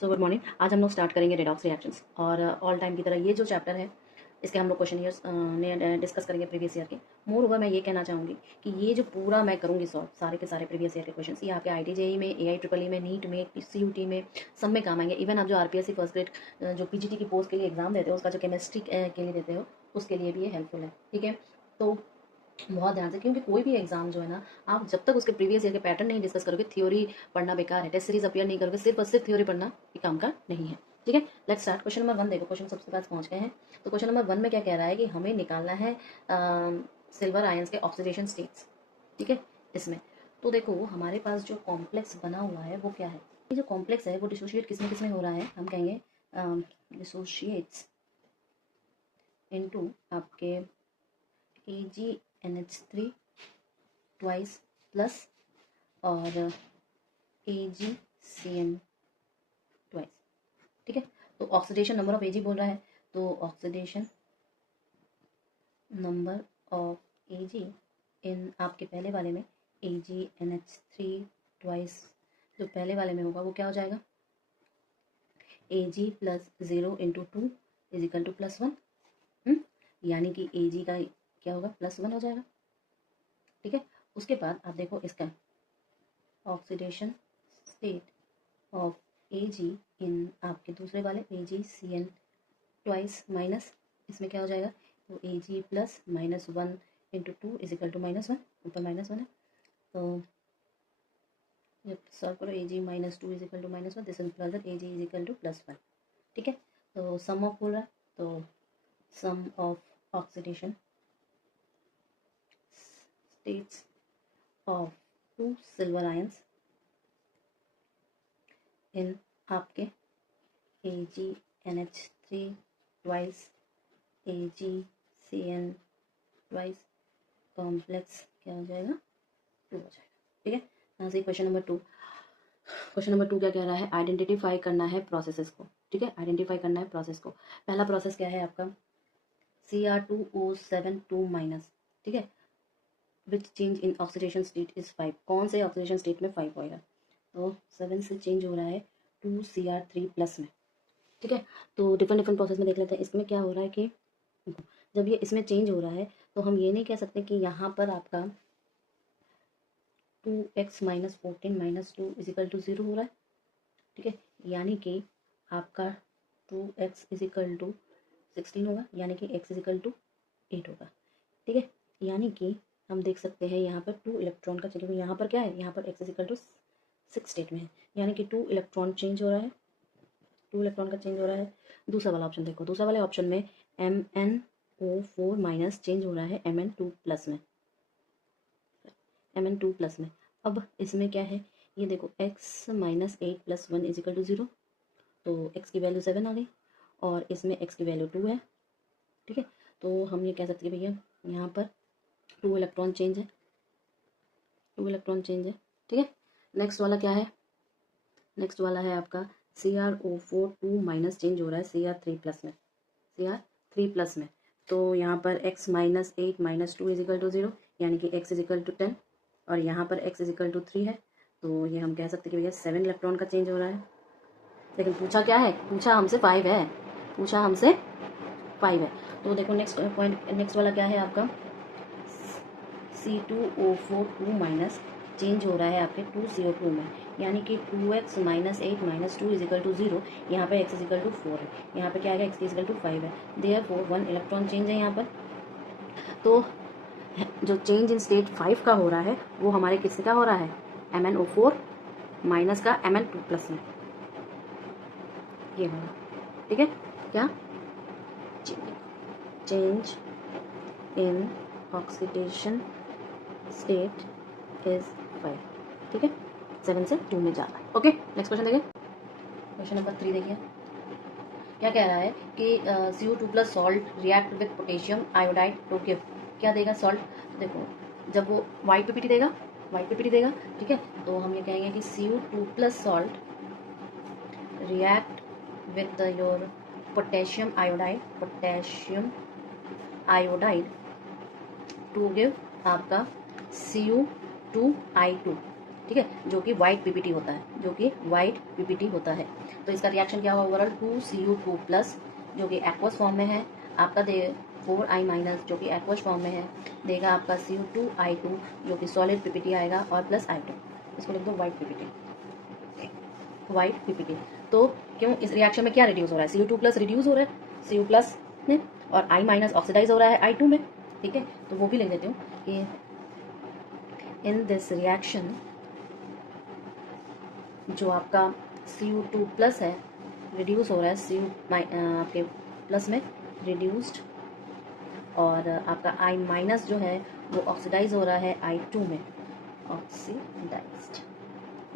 So good morning. आज हम लोग स्टार्ट करेंगे रेडॉक्स रिएक्शंस और ऑल टाइम की तरह ये जो चैप्टर है इसके हम लोग क्वेश्चन ईयर्स ने डिस्कस करेंगे प्रीवियस ईयर के। मोर ओवर मैं ये कहना चाहूँगी कि ये जो पूरा मैं करूँगी सॉल्व सारे के सारे प्रीवियस ईयर के क्वेश्चन, ये आपके IIT-JEE में, AI-EEE में, नीट में, CUT में सब में काम आएंगे। इवन आप जो RPSC फर्स्ट ग्रेड जो PGT की पोस्ट के लिए एग्जाम देते हो, उसका जो केमिस्ट्री के लिए देते हो, उसके लिए भी ये हेल्पफुल है। ठीक है, तो बहुत ध्यान से, क्योंकि कोई भी एग्जाम जो है ना, आप जब तक उसके प्रीवियस ईयर के पैटर्न नहीं डिस्कस करोगे, थ्योरी पढ़ना बेकार है। टेस्ट सीरीज अपियर नहीं करोगे, सिर्फ और सिर्फ थ्योरी पढ़ना ये काम का नहीं है। ठीक है, लेट्स स्टार्ट। क्वेश्चन नंबर 1 देखो, क्वेश्चन सबसे पास पहुंच गए हैं। तो क्वेश्चन नंबर 1 में क्या कह रहा है कि हमें निकालना है सिल्वर आयंस के ऑक्सीडेशन स्टेट्स। ठीक है, इसमें तो देखो हमारे पास जो कॉम्प्लेक्स बना हुआ है वो क्या है। ये जो कॉम्प्लेक्स है वो डिसोशिएट किसमें किसमें हो रहा है, हम कहेंगे डिसोशिएट्स इनटू आपके AgNH3 ट्वाइस प्लस और AgCN ट्वाइस। ठीक है, तो ऑक्सीडेशन नंबर ऑफ Ag बोल रहा है, तो ऑक्सीडेशन नंबर ऑफ Ag इन आपके पहले वाले में AgNH3 ट्वाइस, जो पहले वाले में होगा वो क्या हो जाएगा, Ag plus 0 into 2 is equal to +1। यानी कि Ag का क्या होगा, +1 हो जाएगा। ठीक है, उसके बाद आप देखो इसका ऑक्सीडेशन स्टेट ऑफ Ag इन आपके दूसरे वाले AgCN ट्वाइस माइनस, इसमें क्या हो जाएगा, तो Ag plus -1 into 2 is equal to -1, ऊपर -1 है, तो जब सॉल्व करो Ag -2 is equal to -1, this implies that Ag is equal to +1। ठीक है, तो सम ऑफ बोल रहा है, तो sum of oxidation states of 2 silver ions in आपके AgNH3 twice AgCN twice complex क्या हो जाएगा, 2 हो जाएगा। ठीक है, यहाँ से क्वेश्चन नंबर 2। क्वेश्चन नंबर 2 क्या कह रहा है, आइडेंटिफाई करना है प्रोसेसेस को। ठीक है, आइडेंटिफाई करना है प्रोसेस को। पहला प्रोसेस क्या है आपका, Cr2O7 2-। ठीक है, which change in oxidation state is 5। कौन से ऑक्सीडेशन स्टेट में 5 होएगा, तो 7 से चेंज हो रहा है 2Cr3+ में। ठीक है, तो डिफरेंट डिफरेंट प्रोसेस में देख लेते हैं। इसमें क्या हो रहा है कि जब ये इसमें चेंज हो रहा है तो हम ये नहीं कह सकते कि यहाँ पर आपका 2x - 14 - 2 इज इक्वल टू 0 हो रहा है। ठीक है, यानी कि आपका 2x इज इक्वल टू 16 होगा, यानी कि x इज इक्वल टू 8 होगा। ठीक है, यानी कि हम देख सकते हैं यहाँ पर 2 इलेक्ट्रॉन का चेंज, यहाँ पर क्या है, यहाँ पर x is equal to 6 state में है, यानी कि 2 इलेक्ट्रॉन चेंज हो रहा है, 2 इलेक्ट्रॉन का चेंज हो रहा है। दूसरा वाला ऑप्शन देखो, दूसरा वाले ऑप्शन में MnO4- चेंज हो रहा है Mn2+ में, Mn2+ में। अब इसमें क्या है, ये देखो x - 8 + 1 इज इक्वल टू 0, तो x की वैल्यू 7 आ गई और इसमें x की वैल्यू 2 है। ठीक है, तो हम ये कह सकते हैं भैया यहाँ पर 2 इलेक्ट्रॉन चेंज है, 2 इलेक्ट्रॉन चेंज है। ठीक है, नेक्स्ट वाला क्या है, नेक्स्ट वाला है आपका Cr2O4 2- चेंज हो रहा है Cr3+ में, Cr3+ में। तो यहाँ पर x - 8 - 2 इज इक्वल टू 0, यानी कि x इज इक्वल टू 10 और यहाँ पर x इज इक्वल टू 3 है, तो ये हम कह सकते हैं कि भैया 7 इलेक्ट्रॉन का चेंज हो रहा है। लेकिन पूछा क्या है, पूछा हमसे 5 है, पूछा हमसे 5 है। तो देखो नेक्स्ट पॉइंट, नेक्स्ट वाला क्या है आपका, C2O4 2- चेंज हो रहा है आपके 2CO2 में, यानी कि 2x - 8 - 2 इज इक्वल टू 0, यहाँ पे x इज इक्वल टू 4 है, यहाँ पे क्या आएगा, x इज इक्वल टू 5 है, देयरफॉर 1 इलेक्ट्रॉन चेंज है यहाँ पर। तो जो चेंज इन स्टेट 5 का हो रहा है वो हमारे किससे का हो रहा है, MnO4- का Mn2+ में, ये होगा। ठीक है, क्या change in oxidation state is 5। ठीक है, 7 से 2 में जा रहा है। ओके, नेक्स्ट क्वेश्चन देखिए, क्वेश्चन नंबर 3 देखिए क्या कह रहा है कि CO2+ salt react with potassium iodide to give, क्या देगा सॉल्ट। देखो जब वो वाइट पीपीटी देगा, वाइट पीपीटी देगा, ठीक है, तो हम ये कहेंगे कि CO2+ salt react with your potassium iodide, potassium iodide to give आपका CO2I2। ठीक है, जो कि वाइट पीपीटी होता है, जो कि वाइट पीपीटी होता है। तो इसका रिएक्शन क्या होगा ओवरऑल 2Cu2 प्लस जो कि एक्वस फॉर्म में है आपका दे 4I माइनस जो कि एक्वस फॉर्म में है देगा आपका Cu2I2 जो कि सॉलिड पीपीटी आएगा और प्लस I2। इसको लिख दो वाइट पीपीटी। तो क्यों इस रिएक्शन में क्या रिड्यूस हो रहा है Cu2 प्लस रिड्यूस हो रहा है Cu प्लस में और I माइनस ऑक्सीडाइज हो रहा है I2 में। ठीक है, तो वो भी लिख देती हूँ कि इन दिस रिएक्शन जो आपका Cu2 प्लस है रिड्यूस हो रहा है आपके प्लस में रिड्यूस्ड और आपका I माइनस जो है वो ऑक्सीडाइज हो रहा है I2 में ऑक्सीडाइज्ड।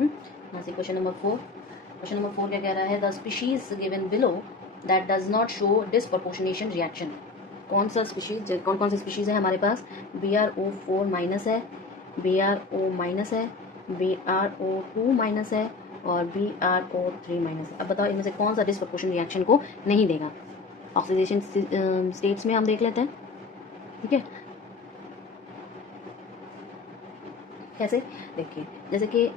यहाँ से क्वेश्चन नंबर 4 क्या कह रहा है the species given below that does not show disproportionation reaction. कौन सा स्पीशीज कौन कौन से स्पीशीज है हमारे पास BrO4 माइनस है BrO माइनस है BrO2 माइनस है और BrO3 माइनस है। अब बताओ इनमें से कौन सा डिसप्रपोर्शन रिएक्शन को नहीं देगा। ऑक्सीडेशन स्टेट्स में हम देख लेते हैं। ठीक है, कैसे देखिए जैसे कि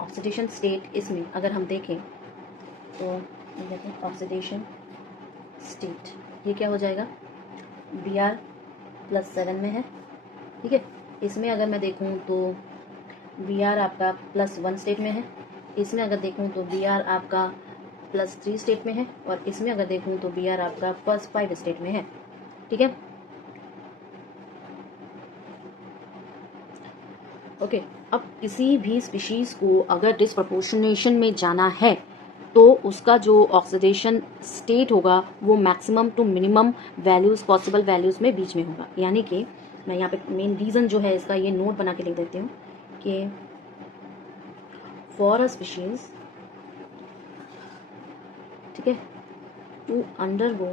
ऑक्सीडेशन स्टेट इसमें अगर हम देखें तो देखते हैं ऑक्सीडेशन स्टेट ये क्या हो जाएगा Br+7 में है। ठीक है, इसमें अगर मैं देखूं तो Br आपका +1 स्टेट में है, इसमें अगर देखूं तो Br आपका +3 स्टेट में है और इसमें अगर देखूं तो Br आपका +5 स्टेट में है। ठीक है, ओके। अब किसी भी स्पीशीज को अगर डिसप्रपोर्शनेशन में जाना है तो उसका जो ऑक्सीडेशन स्टेट होगा वो maximum to minimum values possible values में बीच में होगा। यानी कि मैं यहाँ पे मेन रीजन जो है इसका ये नोट बना के लिख देती हूँ कि फॉर अ स्पीशीज, ठीक है, to undergo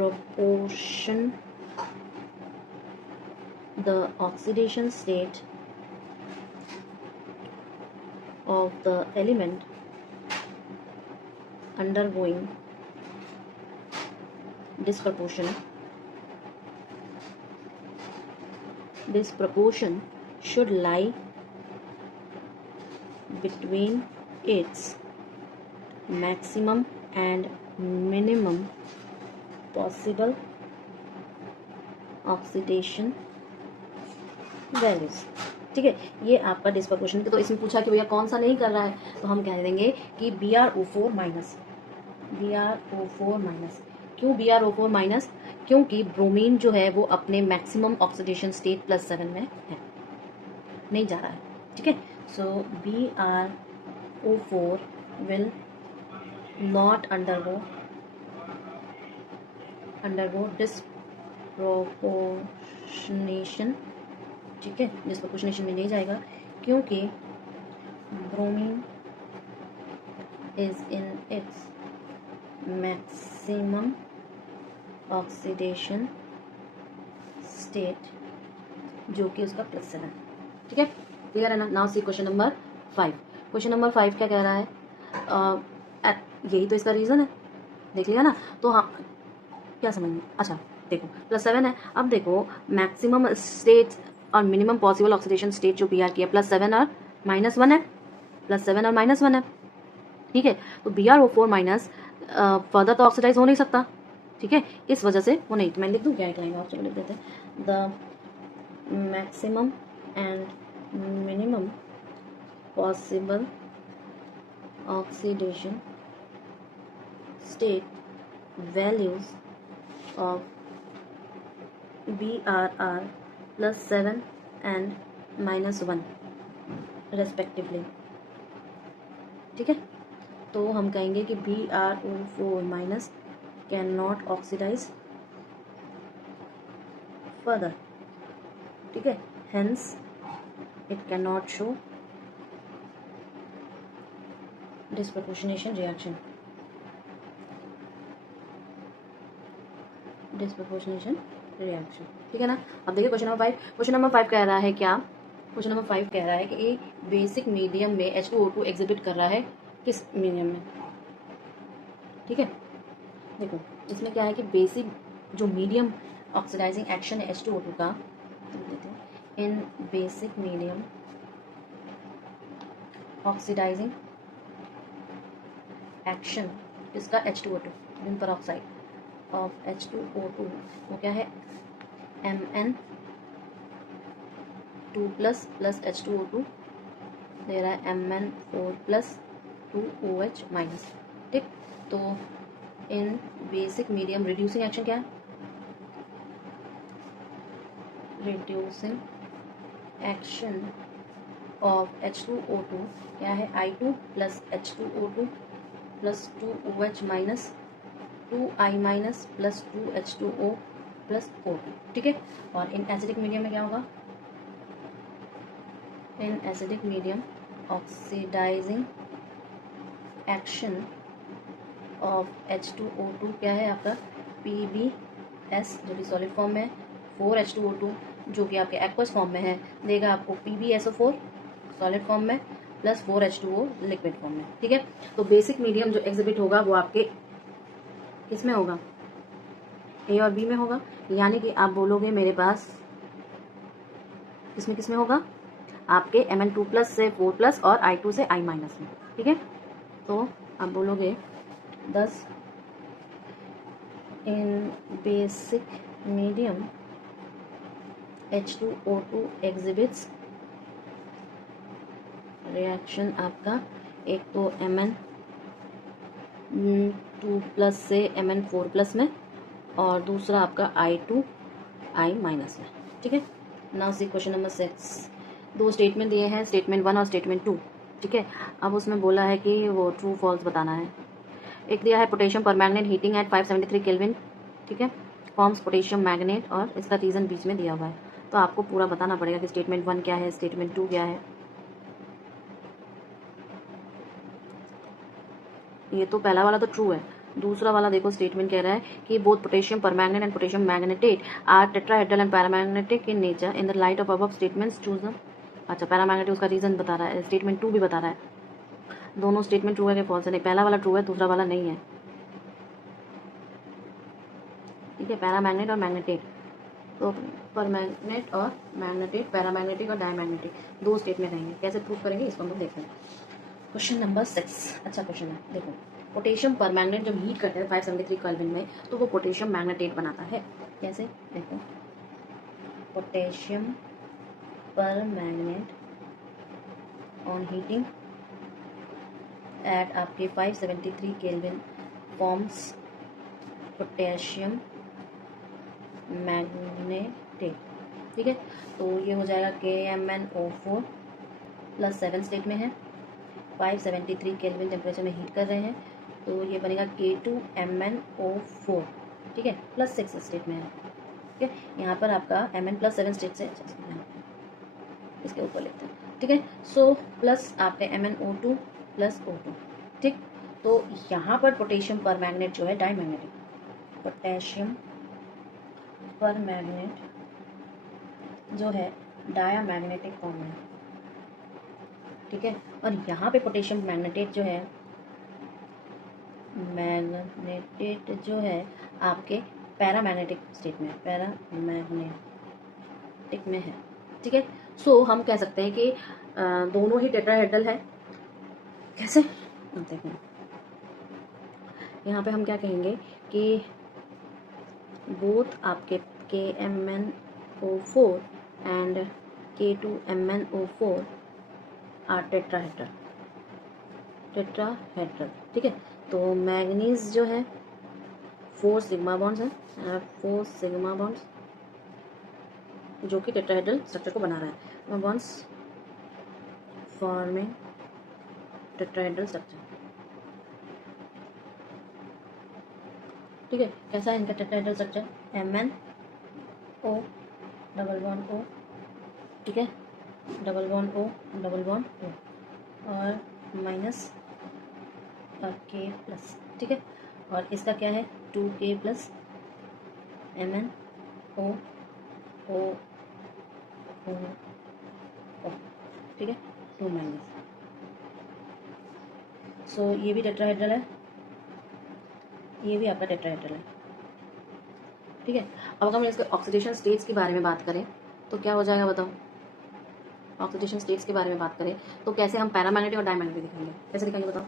disproportion the oxidation state of the element undergoing disproportion should lie between its maximum and minimum possible oxidation values. ठीक है, ये आपका डिस्प्रपोर्शन। तो इसमें पूछा कि भैया कौन सा नहीं कर रहा है तो हम कह देंगे कि BrO4 माइनस। क्यों BrO4 माइनस? क्योंकि ब्रोमीन जो है वो अपने मैक्सिमम ऑक्सीडेशन स्टेट +7 में है, नहीं जा रहा है। ठीक है, सो BrO4 will not undergo disproportionation. ठीक है, डिस्प्रपोर्शनेशन में नहीं जाएगा क्योंकि bromine is in its maximum oxidation state जो कि उसका +7। ठीक है, क्लियर है ना। Now see question number 5। Question number 5 क्या कह रहा है यही तो इसका रीजन है, देख लिया ना। तो हाँ क्या समझ, अच्छा देखो +7 है। अब देखो मैक्सिमम स्टेट और मिनिमम पॉसिबल ऑक्सीडेशन स्टेट जो Br की है +7 और -1 है, +7 और -1 है। ठीक है, तो BrO4 माइनस फर्दर तो ऑक्सीडाइज हो नहीं सकता। ठीक है, इस वजह से वो नहीं। तो मैं लिख दूँ क्या लिखाएंगे आप, चलो लिख देते हैं the maximum and minimum possible oxidation state values of BrR +7 and -1 respectively. ठीक है, तो हम कहेंगे कि BrO4 minus can not oxidise further. ठीक है, hence it can not show disproportionation reaction. ठीक है ना। अब देखिए क्वेश्चन नंबर 5। क्वेश्चन नंबर 5 कह रहा है क्या, क्वेश्चन नंबर 5 कह रहा है कि एक बेसिक मीडियम में H2O2 एग्जिबिट कर रहा है किस मीडियम में। ठीक है, देखो इसमें क्या है कि बेसिक जो मीडियम ऑक्सीडाइजिंग एक्शन है H2O2 का, इन बेसिक मीडियम ऑक्सीडाइजिंग एक्शन इसका H2O2 इन पर ऑक्साइड ऑफ H2O2 वो क्या है Mn2 प्लस H2O2 दे रहा है Mn4 प्लस 2OH माइनस। ठीक, तो इन बेसिक मीडियम रिड्यूसिंग एक्शन क्या है, रिड्यूसिंग एक्शन ऑफ H2O2 क्या है I2 plus H2O2 plus 2OH minus 2I minus plus 2H2O plus O2। ठीक है, और इन एसिडिक मीडियम में क्या होगा, in acidic medium oxidising action of H2O2 क्या है आपका PbS जो कि सॉलिड फॉर्म में है, 4H2O2 जो कि आपके एक्वस फॉर्म में है देगा आपको PbSO4 सॉलिड फॉर्म में प्लस 4H2O लिक्विड फॉर्म में। ठीक है, तो बेसिक मीडियम जो एग्जिबिट होगा वो आपके किस में होगा, A और B में होगा, यानी कि आप बोलोगे मेरे पास किस में होगा, आपके Mn2 प्लस से 4 प्लस और I2 से I माइनस में। ठीक है, तो आप बोलोगे 10 in basic medium H2O2 exhibits reaction आपका एक तो Mn2 प्लस से Mn4 प्लस में और दूसरा आपका I2 I माइनस में। ठीक है, नाउ सी क्वेश्चन नंबर 6। दो स्टेटमेंट दिए हैं, स्टेटमेंट 1 और स्टेटमेंट 2। ठीक है, अब उसमें बोला है कि वो ट्रू फॉल्स बताना है। एक दिया है potassium permanganate heating eight 573 kelvin, ठीक है, फॉर्म्स पोटेशियम मैग्नेट, और इसका रीजन बीच में दिया हुआ है। तो आपको पूरा बताना पड़ेगा कि स्टेटमेंट 1 क्या है, स्टेटमेंट 2 क्या है। ये तो पहला वाला तो ट्रू है, दूसरा वाला देखो स्टेटमेंट कह रहा है कि both potassium permanganate and potassium manganate are tetrahedral and paramagnetic in nature in the light of above statements choose the. अच्छा, पैरामैग्नेटिक उसका रीजन बता रहा है, स्टेटमेंट 2 भी बता रहा है। दोनों स्टेटमेंट ट्रू है कि फॉल्स है, नहीं पहला वाला ट्रू है दूसरा वाला नहीं है। ठीक है, पैरामैग्नेट और मैग्नेटेट, तो परमैग्नेट और मैग्नेटेट, पैरामैग्नेटिक और डायमैग्नेटिक दो स्टेट में रहेंगे। कैसे प्रूव करेंगे इसको हम लोग देखते हैं। क्वेश्चन नंबर 6 अच्छा क्वेश्चन है, देखो पोटेशियम परमैग्नेट जब हीट करते हैं 573 केल्विन में तो वो पोटेशियम मैग्नेटेट बनाता है। कैसे, देखो पोटेशियम परमैग्नेट ऑन हीटिंग एट आपके 573 केल्विन फॉर्म्स पोटेशियम मैग्नेटेट। ठीक है, तो ये हो जाएगा KMnO4 प्लस 7 स्टेट में है, 573 केल्विन टेम्परेचर में हीट कर रहे हैं, तो ये बनेगा K2MnO4। ठीक है, प्लस 6 स्टेट में है। ठीक है, यहाँ पर आपका Mn प्लस 7 स्टेट से इसके ऊपर लिखते हैं। ठीक है, सो प्लस आपके MnO2 प्लस O2। ठीक, तो यहाँ पर पोटेशियम परमैग्नेट जो है डायमैग्नेटिक, पोटेशियम परमैग्नेट जो है डायमैग्नेटिक फॉर्म में। ठीक है, और यहाँ पे पोटेशियम मैग्नेटेट जो है, मैग्नेटेट जो है आपके पैरामैग्नेटिक स्टेट में, पैरामैग्नेटिक में है। ठीक है, सो हम कह सकते हैं कि दोनों ही टेट्राहेड्रल है। कैसे, देखो यहाँ पे हम क्या कहेंगे कि बोथ आपके KMnO4 and K2MnO4 are tetrahedral. ठीक है, तो मैग्नीज जो है 4 सिग्मा बॉन्ड्स है, 4 सिग्मा बॉन्ड्स जो कि टेट्राहेड्रल स्ट्रक्चर को बना रहा है, बॉन्ड्स फॉर्मिंग टेट्राहेड्रल स्ट्रक्चर। ठीक है, कैसा है इनका tetrahedral structure, MnO double bond O, ठीक है, double bond O double bond O और माइनस और K प्लस। ठीक है, और इसका क्या है 2K plus MnO O O O। ठीक है, 2 माइनस, सो ये भी टेट्राहेड्रल है, ये भी आपका टेट्राहेड्रल है। ठीक है, अब अगर हम इसके ऑक्सीडेशन स्टेट्स के बारे में बात करें तो क्या हो जाएगा बताओ, ऑक्सीडेशन स्टेट्स के बारे में बात करें तो कैसे हम पैरामैग्नेटिक और डायमैग्नेटिक दिखाएंगे, कैसे दिखाएंगे बताओ।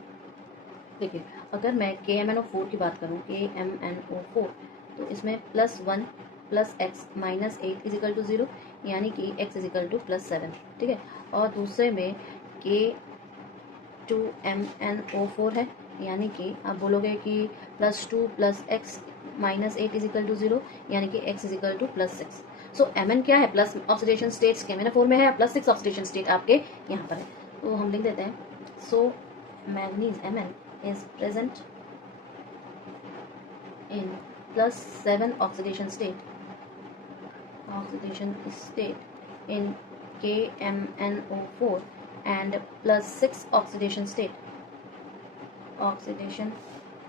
देखिए, अगर मैं KMnO4 की बात करूँ, KMnO4, तो इसमें +1 + x - 8 = 0, यानी कि x = +7, ठीक है। और दूसरे में K2MnO4 है, यानी कि आप बोलोगे कि +2 + x - 8 = 0, यानी कि x = +6। सो Mn क्या है, प्लस ऑक्सीडेशन स्टेट्स KMnO4 में है, +6 ऑक्सीडेशन स्टेट आपके यहाँ पर है। तो हम लिख देते हैं, सो manganese Mn is present in +7 oxidation state in KMnO4 and +6 oxidation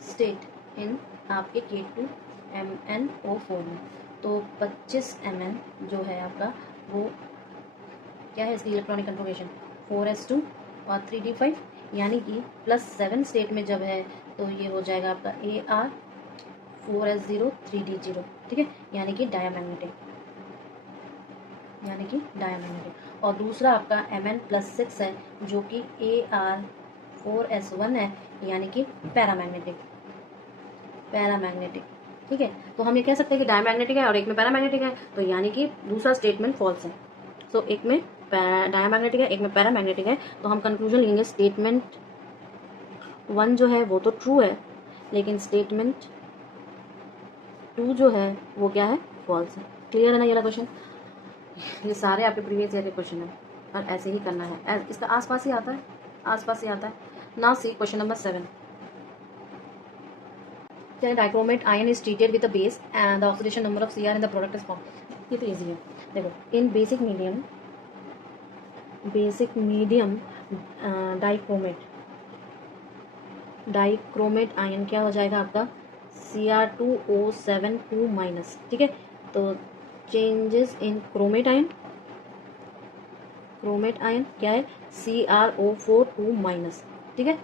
state in आपके K2MnO4 में। तो 25 Mn जो है आपका वो क्या है, इसकी इलेक्ट्रॉनिक कन्फॉर्मेशन 4s2 और 3d5, यानी कि +7 स्टेट में जब है तो ये हो जाएगा आपका Ar 4s0 3d0, ठीक है, यानी कि डायमैग्नेटिक। और दूसरा आपका Mn+6 है जो कि Ar 4s1 है, यानी कि पैरामैग्नेटिक, ठीक है। तो हम ये कह सकते हैं कि डायमैग्नेटिक है और एक में पैरामैग्नेटिक है, तो यानी कि दूसरा स्टेटमेंट फॉल्स है। सो एक में डायमैग्नेटिक है, एक में पैरामैग्नेटिक है, तो हम कंक्लूजन लेंगे स्टेटमेंट 1 जो है वो तो ट्रू है, लेकिन स्टेटमेंट 2 जो है वो क्या है, फॉल्स है। क्लियर है ना ये वाला क्वेश्चन। ये सारे आपके प्रीवियस ईयर के क्वेश्चन है और ऐसे ही करना है, इसका आसपास ही आता है, now see question number 7। Dichromate ion is treated with the base and the oxidation number of Cr in the product is form. ये तो इजी है, देखो, इन बेसिक मीडियम डाइक्रोमेट आयन क्या हो जाएगा आपका, Cr2O7 2-, ठीक है। तो चेंजेस इन क्रोमेट आयन क्या है, CrO4 2-, ठीक है।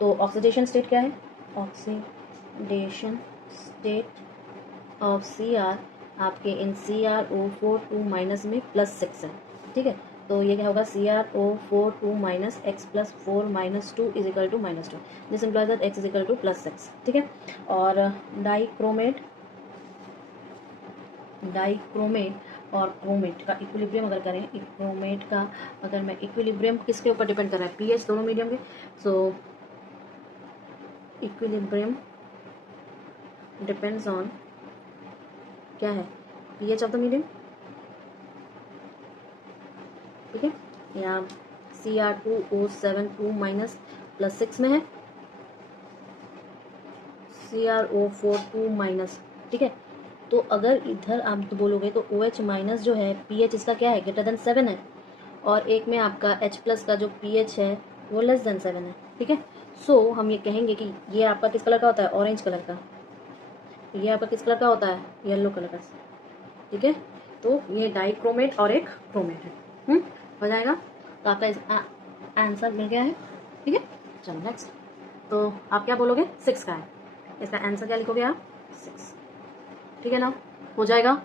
तो ऑक्सीडेशन स्टेट क्या है, ऑक्सीडेशन स्टेट ऑफ Cr आपके इन CrO4 2- में +6 है, ठीक है। तो ये क्या होगा, CrO4 2- x + 4 - 2 = -2, this implies that x = +6, ठीक है। और डाइक्रोमेट और क्रोमेट का इक्विलिब्रियम अगर करें, क्रोमेट का अगर मैं इक्विलिब्रियम किसके ऊपर डिपेंड कर रहा है, pH दोनों मीडियम के। सो इक्विलिब्रियम डिपेंड्स ऑन क्या है, pH ऑफ द मीडियम, ठीक है। यहाँ Cr2O7 2- +6 में है, CrO4 2-, ठीक है। तो अगर इधर आप बोलोगे तो OH- जो है pH इसका क्या है, >7 है, और एक में आपका H+ का जो pH है वो <7 है, ठीक है। सो हम ये कहेंगे कि ये आपका किस कलर का होता है, ऑरेंज कलर का, ये आपका किस कलर का होता है, येलो कलर का, ठीक है। तो ये डाइक्रोमेट और एक क्रोमेट है, हो जाएगा। तो आपका आंसर मिल गया है, ठीक है। चलो नेक्स्ट, तो आप क्या बोलोगे, 6 का है, इसका आंसर क्या लिखोगे आप, 6, ठीक है ना, हो जाएगा।